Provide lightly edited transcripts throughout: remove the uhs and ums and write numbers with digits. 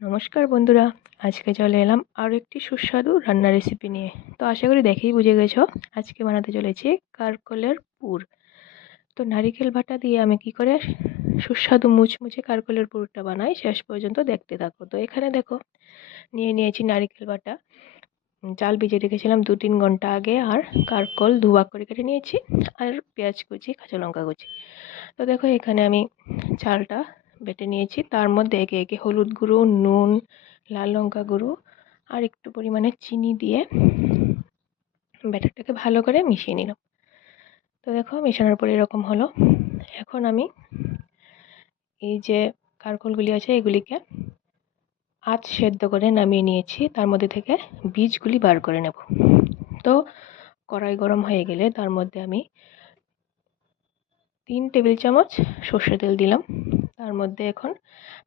নমস্কার বন্ধুরা, আজকে চলে এলাম আরও একটি সুস্বাদু রান্নার রেসিপি নিয়ে। তো আশা করি দেখেই বুঝে গেছো আজকে বানাতে চলেছি কারকলের পুর। তো নারিকেল বাটা দিয়ে আমি কি করে সুস্বাদু মুচমুচে কারকলের পুরটা বানাই শেষ পর্যন্ত দেখতে থাকো। তো এখানে দেখো নিয়েছি নারিকেল বাটা, চাল ভিজিয়ে রেখেছিলাম 2-3 ঘন্টা আগে, আর কারকল দুভাগ করে কেটে নিয়েছি, আর পেঁয়াজ কুচি, কাঁচা লঙ্কা কুচি। তো দেখো এখানে আমি চালটা বেটে নিয়েছি, তার মধ্যে একে একে হলুদ গুঁড়ো, নুন, লাল লঙ্কা গুঁড়ো আর একটু পরিমাণে চিনি দিয়ে ব্যাটারটাকে ভালো করে মিশিয়ে নিলাম। তো দেখো মেশানোর পরে এরকম হলো। এখন আমি এই যে কারকলগুলি আছে এগুলিকে সেদ্ধ করে নামিয়ে নিয়েছি, তার মধ্যে থেকে বীজগুলি বার করে নেব। তো কড়াই গরম হয়ে গেলে তার মধ্যে আমি 3 টেবিল চামচ সর্ষে তেল দিলাম। তার মধ্যে এখন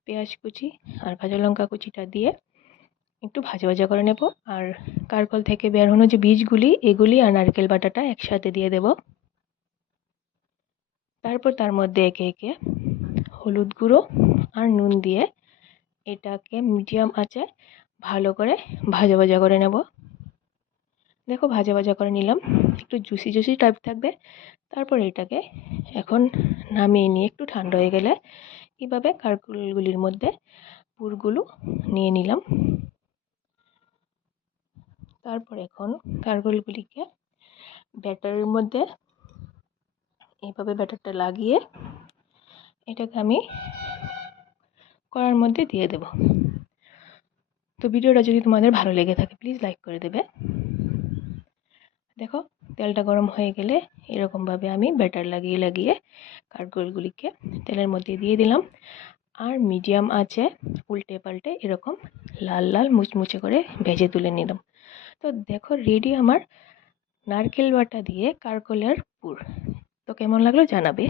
পেঁয়াজ কুচি আর কাঁচা লঙ্কা কুচিটা দিয়ে একটু ভাজা ভাজা করে নেব। আর কারকল থেকে বের হনো যে বীজগুলি, এগুলি আর নারকেল বাটাটা একসাথে দিয়ে দেব। তারপর তার মধ্যে একে একে হলুদ গুঁড়ো আর নুন দিয়ে এটাকে মিডিয়াম আঁচে ভালো করে ভাজা ভাজা করে নেব। দেখো ভাজা ভাজা করে নিলাম, একটু জুসি জুসি টাইপ থাকবে। তারপর এটাকে এখন নামিয়ে নিয়ে একটু ঠান্ডা হয়ে গেলে এইভাবে কারকলগুলির মধ্যে পুরগুলো নিয়ে নিলাম। তারপর এখন কারকলগুলিকে ব্যাটারের মধ্যে এইভাবে ব্যাটারটা লাগিয়ে এটাকে আমি কড়ার মধ্যে দিয়ে দেব। তো ভিডিওটা যদি তোমাদের ভালো লেগে থাকে প্লিজ লাইক করে দেবে। দেখো তেলটা গরম হয়ে গেলে এরকমভাবে আমি ব্যাটার লাগিয়ে লাগিয়ে কারকলগুলিকে তেলের মধ্যে দিয়ে দিলাম, আর মিডিয়াম আঁচে উল্টে পাল্টে এরকম লাল লাল মুচমুচে করে ভেজে তুলে নিলাম। তো দেখো রেডি আমার নারকেল বাটা দিয়ে কারকলের পুর। তো কেমন লাগলো জানাবে।